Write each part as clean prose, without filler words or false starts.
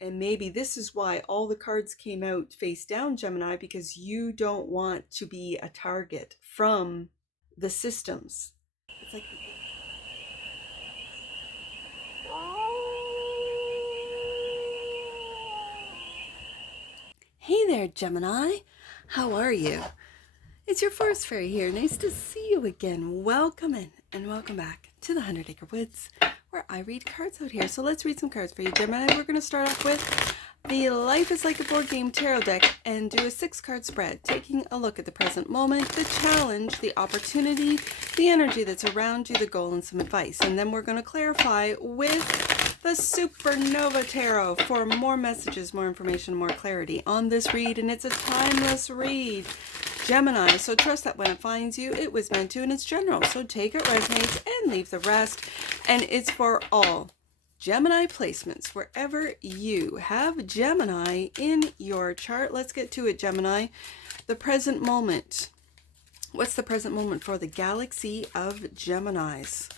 And maybe this is why all the cards came out face down, Gemini, because you don't want to be a target from the systems. It's like, hey there, Gemini. How are you? It's your forest fairy here. Nice to see you again. Welcome in and welcome back to the 100 Acre Woods, where I read cards out here. So let's read some cards for you, Gemini. We're going to start off with the Life is Like a Board Game Tarot deck and do a 6-card spread, taking a look at the present moment, the challenge, the opportunity, the energy that's around you, the goal, and some advice. And then we're going to clarify with the Supernova Tarot for more messages, more information, more clarity on this read. And it's a timeless read, Gemini, so trust that when it finds you, it was meant to, and it's general. So take it resonates and leave the rest. And it's for all Gemini placements, wherever you have Gemini in your chart. Let's get to it, Gemini. The present moment. What's the present moment for the galaxy of Geminis?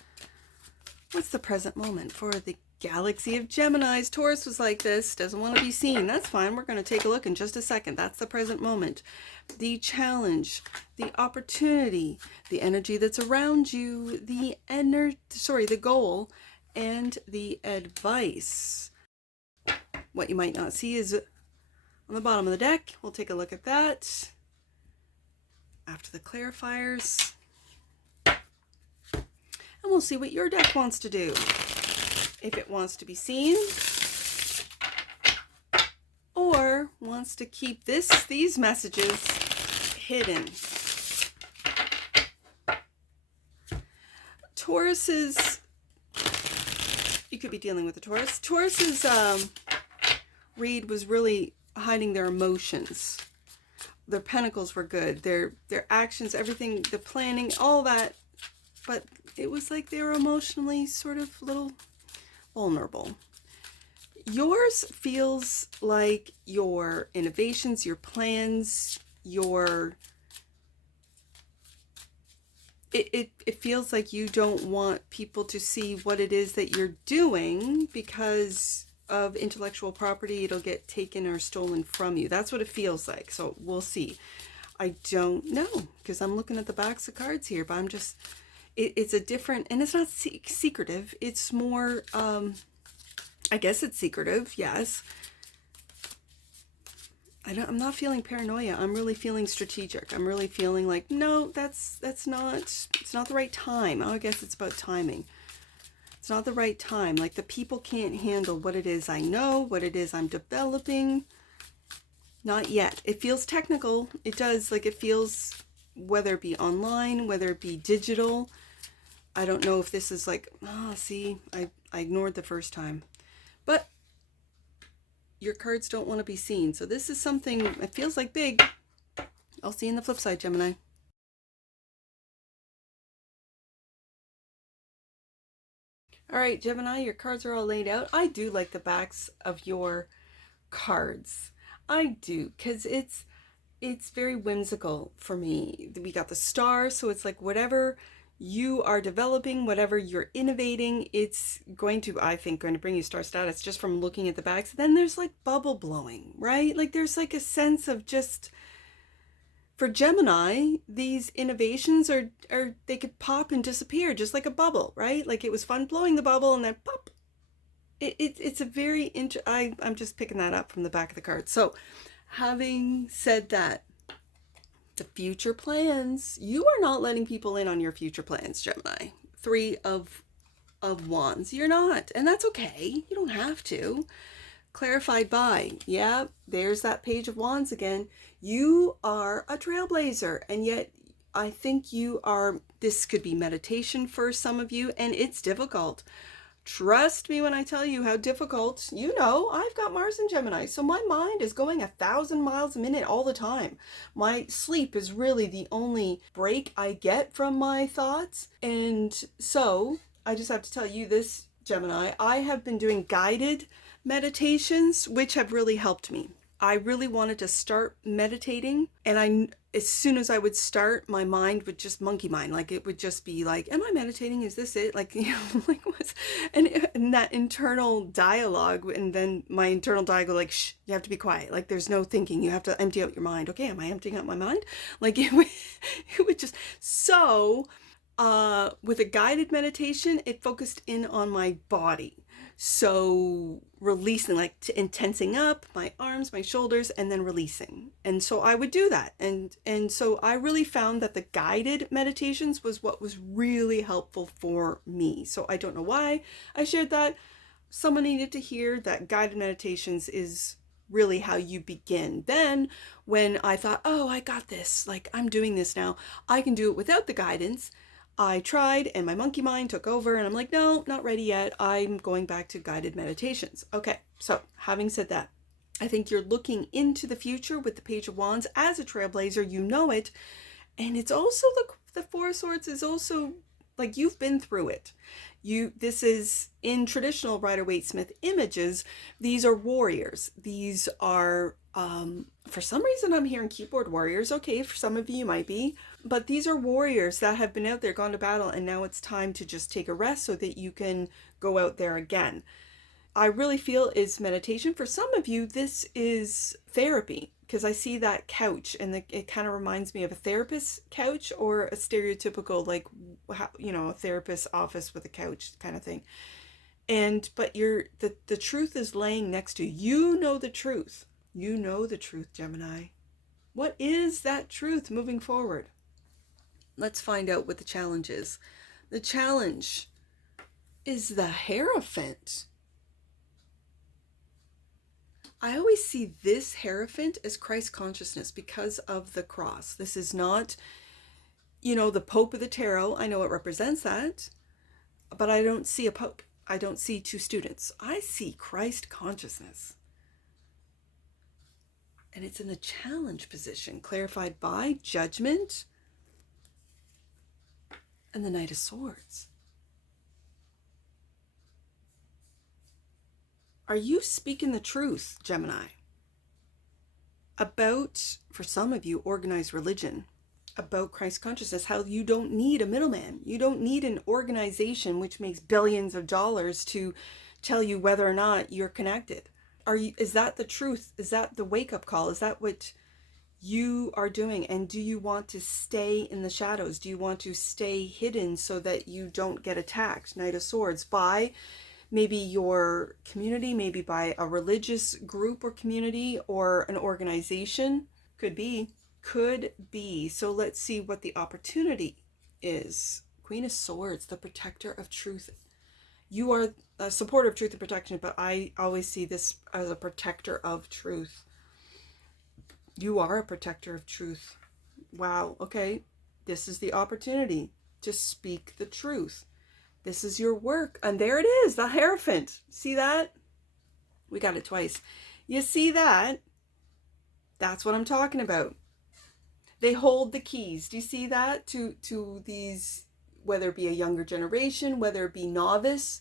What's the present moment for the galaxy of Geminis? Taurus was like this, doesn't want to be seen. That's fine. We're going to take a look in just a second. That's the present moment. The challenge, the opportunity, the energy that's around you, the goal, and the advice. What you might not see is on the bottom of the deck. We'll take a look at that after the clarifiers. And we'll see what your deck wants to do. If it wants to be seen or wants to keep these messages hidden. Taurus's, you could be dealing with a Taurus. Taurus's read was really hiding their emotions. Their pentacles were good. Their actions, everything, the planning, all that. But it was like they were emotionally sort of little vulnerable. Yours feels like your innovations, your plans, it feels like you don't want people to see what it is that you're doing because of intellectual property. It'll get taken or stolen from you. That's what it feels like. So we'll see. I don't know because I'm looking at the backs of cards here, but I'm just, it's a different, and it's not secretive. It's more, I guess it's secretive. Yes. I'm not feeling paranoia. I'm really feeling strategic. I'm really feeling like, no, it's not the right time. Oh, I guess it's about timing. It's not the right time. Like the people can't handle what it is I know, what it is I'm developing. Not yet. It feels technical. It does. Like it feels, whether it be online, whether it be digital. I don't know if this is like, see, I ignored the first time. But your cards don't want to be seen. So this is something, it feels like big. I'll see you in the flip side, Gemini. All right, Gemini, your cards are all laid out. I do like the backs of your cards. I do, because it's very whimsical for me. We got the star, so it's like whatever you are developing, whatever you're innovating, it's going to, I think, going to bring you star status just from looking at the backs. Then there's like bubble blowing, right? Like there's like a sense of just, for Gemini, these innovations are they could pop and disappear just like a bubble, right? Like it was fun blowing the bubble and then pop. It's a very, I'm just picking that up from the back of the card. So having said that, the future plans, you are not letting people in on your future plans, Gemini. 3 of Wands, you're not, and that's okay. You don't have to. Clarified by, yeah, there's that Page of Wands again. You are a trailblazer, and yet I think you are, this could be meditation for some of you, and it's difficult. Trust me when I tell you how difficult. You know, I've got Mars in Gemini, so my mind is going 1,000 miles a minute all the time. My sleep is really the only break I get from my thoughts. And so I just have to tell you this, Gemini, I have been doing guided meditations, which have really helped me. I really wanted to start meditating, and as soon as I would start, my mind would just monkey mind. Like it would just be like, am I meditating? Is this it? Like, like what's, and that internal dialogue, and then my internal dialogue, like, shh, you have to be quiet. Like there's no thinking. You have to empty out your mind. Okay, am I emptying out my mind? Like it would just, so, with a guided meditation, it focused in on my body. So releasing, like intensing up my arms, my shoulders, and then releasing. And so I would do that. And so I really found that the guided meditations was what was really helpful for me. So I don't know why I shared that. Someone needed to hear that guided meditations is really how you begin. Then when I thought, oh, I got this, like I'm doing this now, I can do it without the guidance. I tried and my monkey mind took over, and I'm like, no, not ready yet. I'm going back to guided meditations. Okay, so having said that, I think you're looking into the future with the Page of Wands as a trailblazer. You know it. And it's also the Four of Swords is also like you've been through it. This is in traditional Rider-Waite-Smith images. These are warriors. These are, for some reason I'm hearing keyboard warriors. Okay, for some of you might be. But these are warriors that have been out there, gone to battle, and now it's time to just take a rest so that you can go out there again. I really feel is meditation. For some of you, this is therapy, because I see that couch, and it kind of reminds me of a therapist's couch or a stereotypical, like, a therapist's office with a couch kind of thing. But the truth is laying next to you. You know the truth. You know the truth, Gemini. What is that truth moving forward? Let's find out what the challenge is. The challenge is the Hierophant. I always see this Hierophant as Christ consciousness because of the cross. This is not, the Pope of the Tarot. I know it represents that, but I don't see a Pope. I don't see two students. I see Christ consciousness. And it's in the challenge position, clarified by Judgment and the Knight of Swords. Are you speaking the truth, Gemini, about, for some of you, organized religion, about Christ consciousness, how you don't need a middleman. You don't need an organization which makes billions of dollars to tell you whether or not you're connected. Is that the truth? Is that the wake-up call? Is that what you are doing? And do you want to stay in the shadows? Do you want to stay hidden so that you don't get attacked, Knight of Swords, by maybe your community, maybe by a religious group or community or an organization? Could be. So let's see what the opportunity is. Queen of Swords, the protector of truth. You are a supporter of truth and protection, but I always see this as a protector of truth. You are a protector of truth. Wow, okay. This is the opportunity to speak the truth. This is your work. And there it is, the Hierophant. See that? We got it twice. You see that? That's what I'm talking about. They hold the keys. Do you see that? To these, whether it be a younger generation, whether it be novice,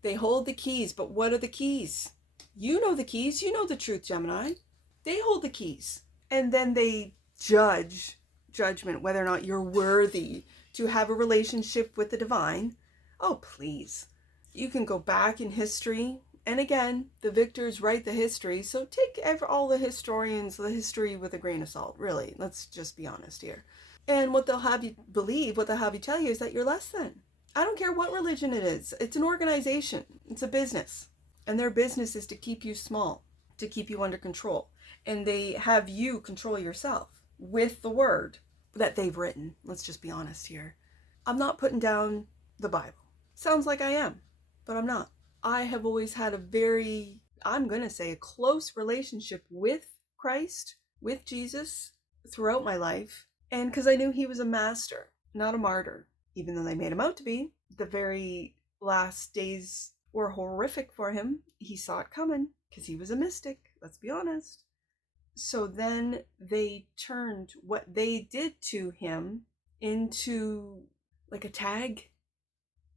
they hold the keys. But what are the keys? You know the keys. You know the truth, Gemini. They hold the keys. And then they judgment, whether or not you're worthy to have a relationship with the divine. Oh, please. You can go back in history. And again, the victors write the history. So take all the historians, the history with a grain of salt, really. Let's just be honest here. And what they'll have you believe, what they'll have you tell you is that you're less than. I don't care what religion it is. It's an organization. It's a business. And their business is to keep you small, to keep you under control. And they have you control yourself with the word that they've written. Let's just be honest here. I'm not putting down the Bible. Sounds like I am, but I'm not. I have always had a very, I'm going to say, a close relationship with Christ, with Jesus, throughout my life. And because I knew he was a master, not a martyr, even though they made him out to be. The very last days were horrific for him. He saw it coming because he was a mystic, let's be honest. So then they turned what they did to him into like a tag,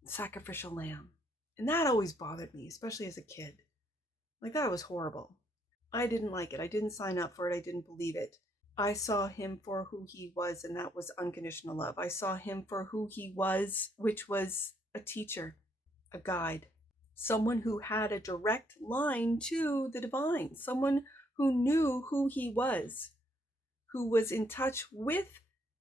sacrificial lamb. And that always bothered me, especially as a kid. Like, that was horrible. I didn't like it. I didn't sign up for it. I didn't believe it. I saw him for who he was, and that was unconditional love. I saw him for who he was, which was a teacher, a guide, someone who had a direct line to the divine, someone who knew who he was, who was in touch with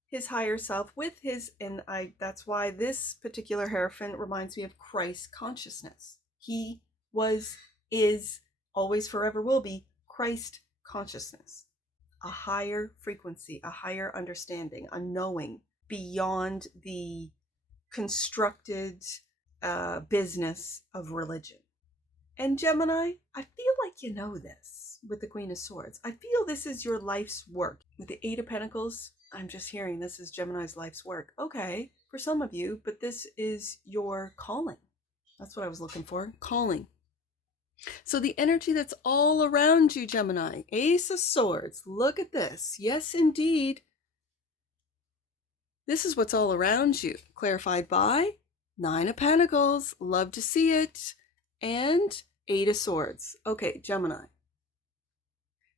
his higher self, with his, and that's why this particular Hierophant reminds me of Christ consciousness. He was, is, always forever will be Christ consciousness. A higher frequency, a higher understanding, a knowing beyond the constructed business of religion. And Gemini, I feel like you know this with the Queen of Swords. I feel this is your life's work. With the Eight of Pentacles, I'm just hearing this is Gemini's life's work. Okay, for some of you, but this is your calling. That's what I was looking for, calling. So the energy that's all around you, Gemini, Ace of Swords, look at this. Yes, indeed. This is what's all around you, clarified by Nine of Pentacles, love to see it, and Eight of Swords. Okay, Gemini,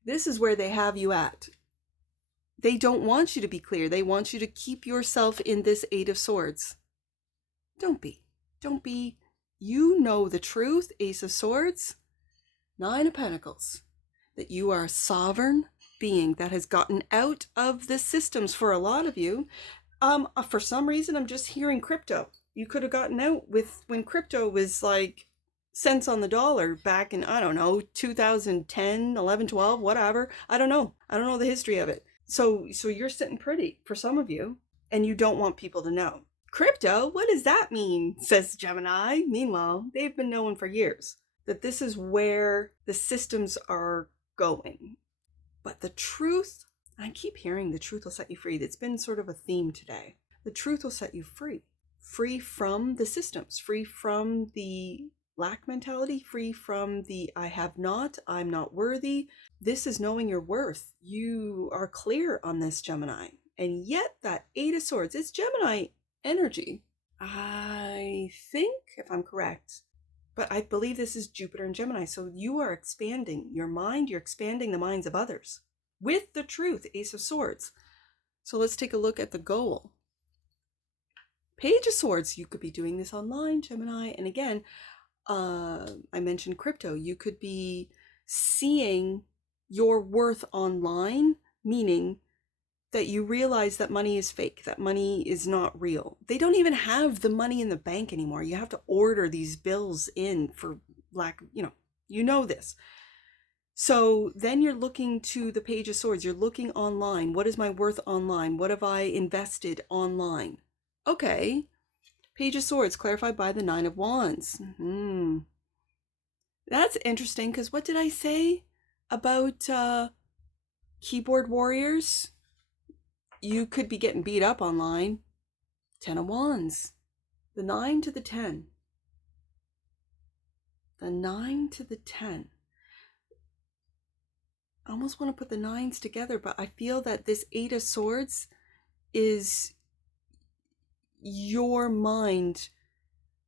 this is where they have you at. They don't want you to be clear. They want you to keep yourself in this Eight of Swords. Don't be. You know the truth, Ace of Swords, Nine of Pentacles, that you are a sovereign being that has gotten out of the systems for a lot of you. For some reason, I'm just hearing crypto. You could have gotten out with when crypto was like cents on the dollar back in, I don't know, 2010, 11, 12, whatever. I don't know the history of it. So you're sitting pretty for some of you, and you don't want people to know. Crypto, what does that mean? Says Gemini. Meanwhile, they've been knowing for years that this is where the systems are going. But the truth, I keep hearing the truth will set you free. It's been sort of a theme today. The truth will set you free. Free from the systems, free from the lack mentality, free from the I have not, I'm not worthy. This is knowing your worth. You are clear on this, Gemini. And yet that Eight of Swords is Gemini energy, I think, if I'm correct. But I believe this is Jupiter and Gemini. So you are expanding your mind. You're expanding the minds of others with the truth, Ace of Swords. So let's take a look at the goal. Page of Swords. You could be doing this online, Gemini. And again, I mentioned crypto. You could be seeing your worth online, meaning that you realize that money is fake, that money is not real. They don't even have the money in the bank anymore. You have to order these bills in for lack, you know this. So then you're looking to the Page of Swords. You're looking online. What is my worth online? What have I invested online? Okay. Page of Swords, clarified by the Nine of Wands. That's interesting, because what did I say about keyboard warriors? You could be getting beat up online. 10 of Wands. The 9 to the 10. The 9 to the 10. I almost want to put the 9s together, but I feel that this Eight of Swords is your mind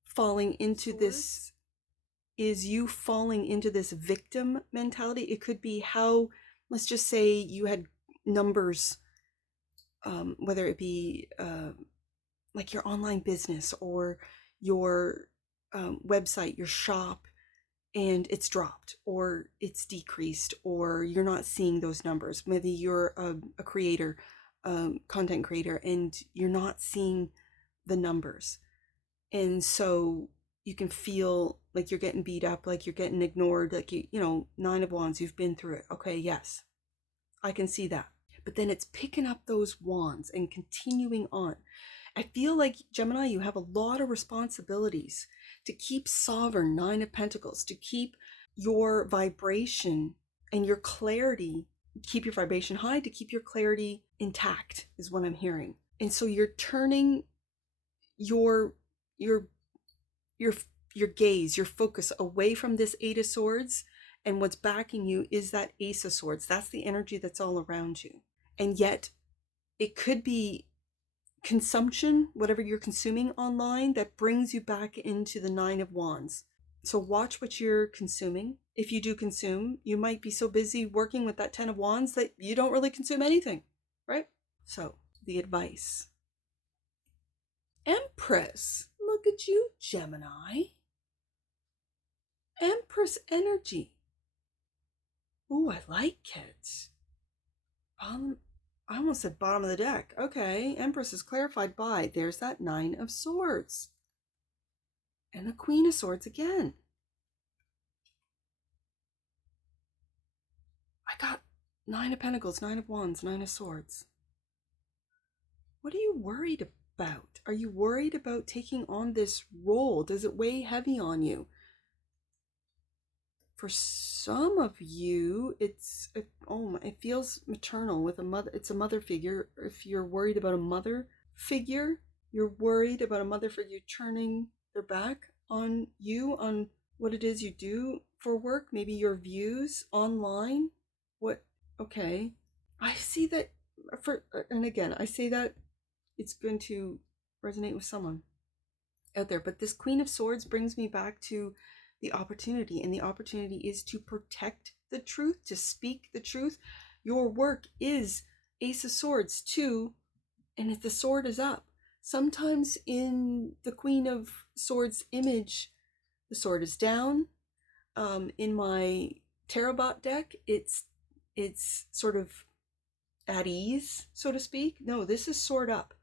falling into this, is you falling into this victim mentality. It could be how, let's just say you had numbers, whether it be like your online business or your website, your shop, and it's dropped or it's decreased, or you're not seeing those numbers. Maybe you're a creator, content creator, and you're not seeing the numbers. And so you can feel like you're getting beat up, like you're getting ignored, like Nine of Wands, you've been through it. Okay, yes, I can see that. But then it's picking up those wands and continuing on. I feel like, Gemini, you have a lot of responsibilities to keep sovereign, Nine of Pentacles, to keep your vibration and your clarity, keep your vibration high, to keep your clarity intact, is what I'm hearing. And so you're turning your gaze, your focus away from this Eight of Swords, and what's backing you is that Ace of Swords. That's the energy that's all around you. And yet it could be consumption, whatever you're consuming online, that brings you back into the Nine of Wands. So watch what you're consuming. If you do consume, you might be so busy working with that 10 of Wands that you don't really consume anything, right? So the advice. Empress, look at you, Gemini. Empress energy. Ooh, I like it. I almost said bottom of the deck. Okay, Empress is clarified by, there's that 9 of Swords. And the Queen of Swords again. I got 9 of Pentacles, 9 of Wands, 9 of Swords. What are you worried about? Are you worried about taking on this role? Does it weigh heavy on you? For some of you, it feels maternal with a mother. It's a mother figure. If you're worried about a mother figure, you're worried about a mother figure turning their back on you, on what it is you do for work, maybe your views online. Okay. I see that and again, I say that it's going to resonate with someone out there, but this Queen of Swords brings me back to the opportunity, and the opportunity is to protect the truth, to speak the truth. Your work is Ace of Swords too, and if the sword is up, sometimes in the Queen of Swords image, the sword is down. In my tarot bot deck, it's sort of at ease, so to speak. No, this is sword up.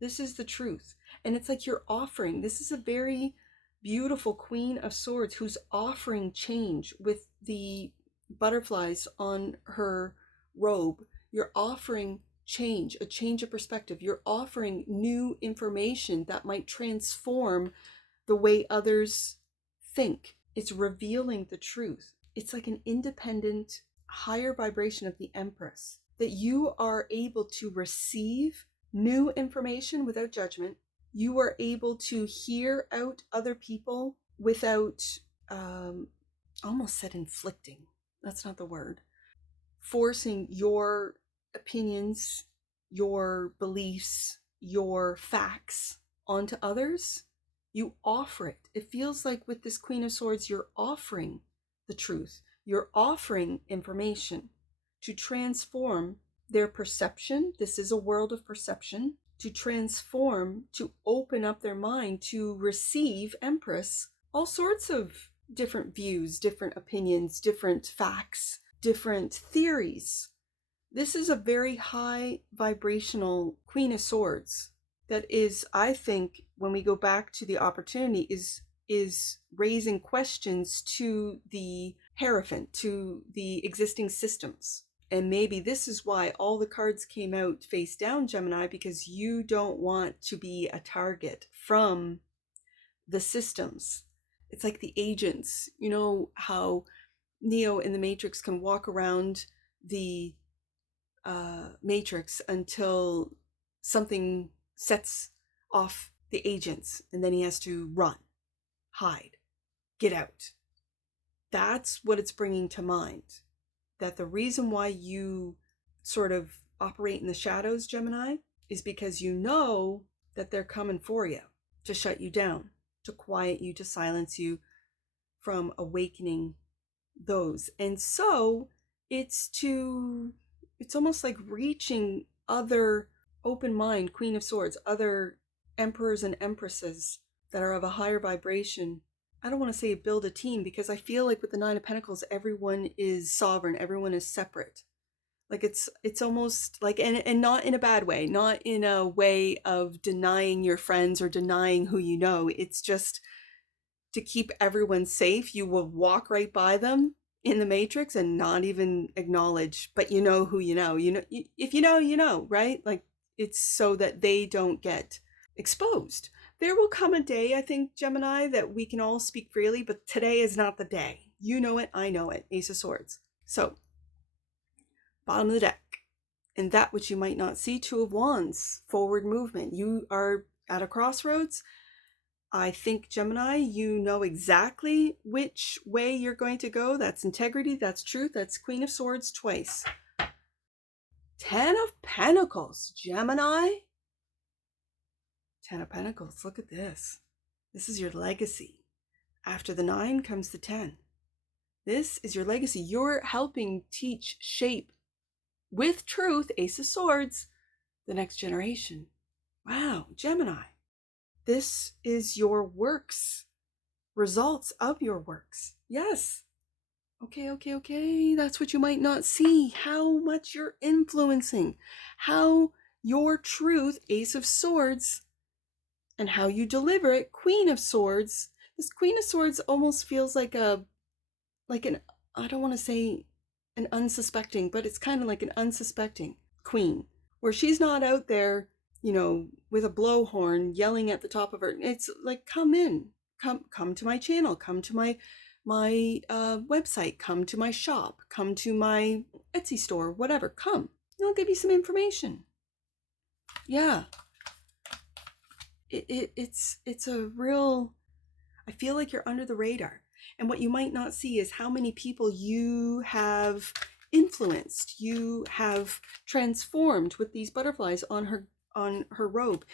This is the truth. And it's like you're offering. This is a very beautiful Queen of Swords who's offering change with the butterflies on her robe. You're offering change, a change of perspective. You're offering new information that might transform the way others think. It's revealing the truth. It's like an independent, higher vibration of the Empress, that you are able to receive new information without judgment. You are able to hear out other people without, almost said inflicting. That's not the word. Forcing your opinions, your beliefs, your facts onto others. You offer it. It feels like with this Queen of Swords, you're offering the truth. You're offering information to transform their perception. This is a world of perception. To transform, to open up their mind, to receive, Empress, all sorts of different views, different opinions, different facts, different theories. This is a very high vibrational Queen of Swords that is, I think, when we go back to the opportunity, is raising questions to the Hierophant, to the existing systems. And maybe this is why all the cards came out face down, Gemini, because you don't want to be a target from the systems. It's like the agents. You know how Neo in the Matrix can walk around the Matrix until something sets off the agents, and then he has to run, hide, get out. That's what it's bringing to mind. That the reason why you sort of operate in the shadows, Gemini, is because you know that they're coming for you to shut you down, to quiet you, to silence you from awakening those. And so it's almost like reaching other open mind, Queen of Swords, other emperors and empresses that are of a higher vibration. I don't want to say build a team, because I feel like with the Nine of Pentacles, everyone is sovereign, everyone is separate. Like it's almost like, and not in a bad way, not in a way of denying your friends or denying who you know. It's just to keep everyone safe. You will walk right by them in the Matrix and not even acknowledge, but you know who you know. You know, if you know, you know, right? Like it's so that they don't get exposed. There will come a day, I think, Gemini, that we can all speak freely, but today is not the day. You know it, I know it. Ace of Swords. So, bottom of the deck. And that which you might not see, Two of Wands, forward movement. You are at a crossroads. I think, Gemini, you know exactly which way you're going to go. That's integrity, that's truth, that's Queen of Swords twice. 10 of Pentacles, Gemini. 10 of Pentacles, look at this. This is your legacy. After the 9 comes the 10. This is your legacy. You're helping teach, shape, with truth, Ace of Swords, the next generation. Wow, Gemini. This is your works, results of your works. Yes. Okay. That's what you might not see. How much you're influencing. How your truth, Ace of Swords, and how you deliver it, Queen of Swords. This Queen of Swords almost feels like an, I don't want to say an unsuspecting, but it's kind of like an unsuspecting queen, where she's not out there, with a blowhorn yelling at the top of her. It's like, come in, come to my channel, come to my website, come to my shop, come to my Etsy store, whatever, come. I'll give you some information. Yeah. It's a real, I feel like you're under the radar. And what you might not see is how many people you have influenced, you have transformed with these butterflies on her robe.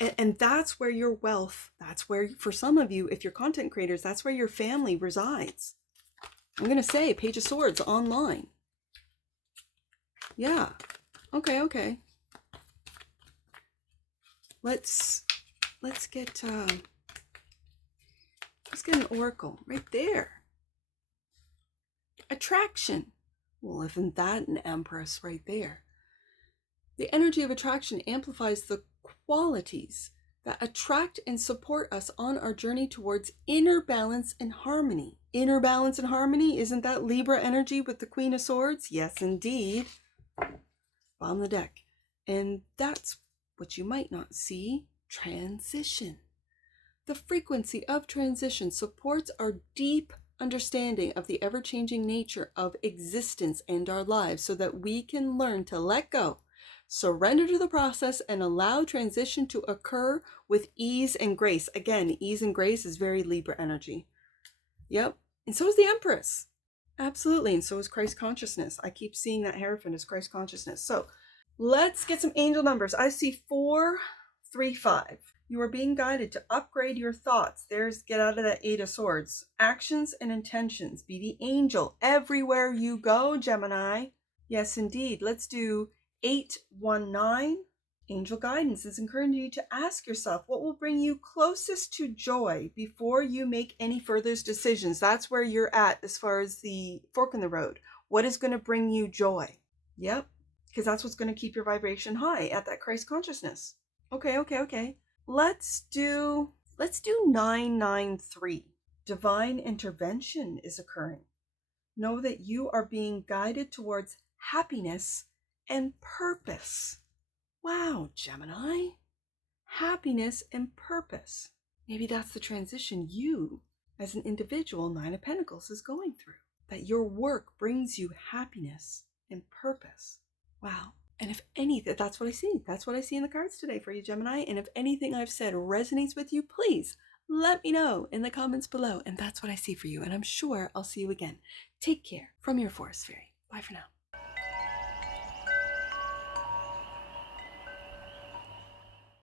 And that's where your wealth, that's where, for some of you, if you're content creators, that's where your family resides. I'm going to say Page of Swords online. Yeah. Okay. Let's get an oracle right there. Attraction. Well, isn't that an empress right there? The energy of attraction amplifies the qualities that attract and support us on our journey towards inner balance and harmony. Inner balance and harmony, isn't that Libra energy with the Queen of Swords? Yes, indeed. Bottom of the deck. And that's what you might not see. Transition. The frequency of transition supports our deep understanding of the ever-changing nature of existence and our lives, so that we can learn to let go, surrender to the process, and allow transition to occur with ease and grace. Again, ease and grace is very Libra energy. Yep. And so is the Empress. Absolutely. And so is Christ consciousness. I keep seeing that Hierophant as Christ consciousness. So let's get some angel numbers. I see 4, 3, 5. You are being guided to upgrade your thoughts. Get out of that 8 of Swords. Actions and intentions. Be the angel everywhere you go, Gemini. Yes, indeed. Let's do 819. Angel guidance is encouraging you to ask yourself what will bring you closest to joy before you make any further decisions. That's where you're at as far as the fork in the road. What is going to bring you joy? Yep. Because that's what's going to keep your vibration high at that Christ consciousness. Okay. Let's do 993. Divine intervention is occurring. Know that you are being guided towards happiness and purpose. Wow, Gemini. Happiness and purpose. Maybe that's the transition you, as an individual, 9 of Pentacles, is going through. That your work brings you happiness and purpose. Wow. And if anything, that's what I see. That's what I see in the cards today for you, Gemini. And if anything I've said resonates with you, please let me know in the comments below. And that's what I see for you. And I'm sure I'll see you again. Take care from your Forest Fairy. Bye for now.